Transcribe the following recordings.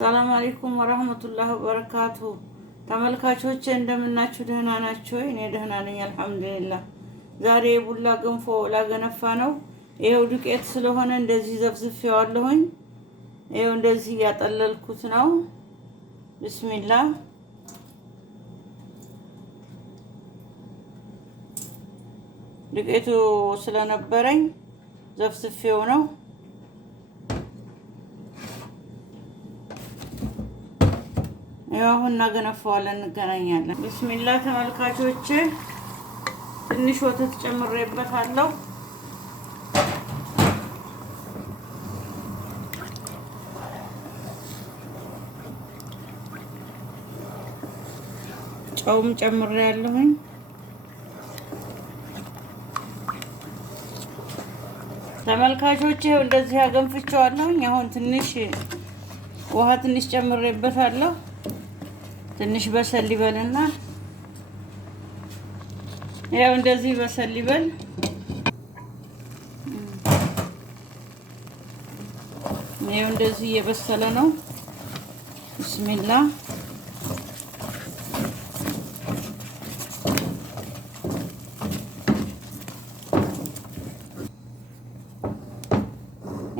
ሰላም አለይኩም ወራህመቱላሂ ወበረካቱ። ተመልካቾቼ እንደምናችሁ ደህና ናችሁ? እኔ ደህና ነኝ አልሐምዱሊላህ። ዛሬ የቡላ ገንፎ ላገነፋ ነው። ይሄው ዱቄት ስለሆነ እንደዚህ ዘፍዝፌዋለሁኝ። ይሄው እንደዚህ ያጠለልኩት ነው። ቢስሚላህ ዱቄቱ ስለነበረኝ ዘፍዝፌው ነው። ያው አሁን እናገነፋዋለን፣ እንገናኛለን። ቢስሚላህ ተመልካቾቼ ትንሽ ወተት ጨምሬበታለሁ። ጨውም ጨምሬያለሁኝ። ተመልካቾቼ እንደዚህ አገንፍቼዋለሁኝ። አሁን ትንሽ ውሃ ትንሽ ጨምሬበታለሁ። ትንሽ በሰል ይበልና ያው እንደዚህ በሰል ይበል። ያው እንደዚህ እየበሰለ ነው። ቢስሚላህ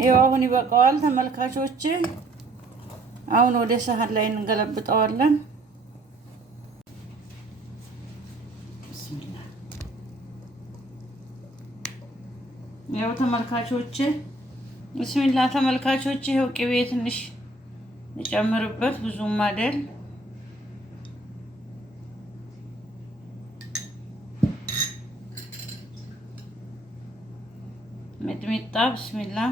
ያው አሁን ይበቃዋል ተመልካቾቼ። አሁን ወደ ሳህን ላይ እንገለብጠዋለን። ያው ተመልካቾቼ ቢስሚላህ ተመልካቾቼ ይሄው ቅቤ ትንሽ እንጨምርበት፣ ብዙም አይደል። ሚጥሚጣ ቢስሚላህ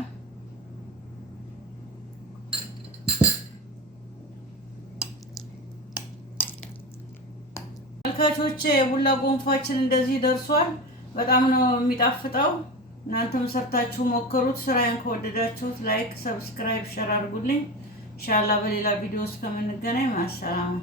ተመልካቾቼ የቡላ ጎንፋችን እንደዚህ ደርሷል። በጣም ነው የሚጣፍጠው። እናንተም ሰርታችሁ ሞክሩት። ስራዬን ከወደዳችሁት ላይክ፣ ሰብስክራይብ፣ ሼር አድርጉልኝ። ኢንሻአላህ በሌላ ቪዲዮ እስከምንገናኝ ማሰላማ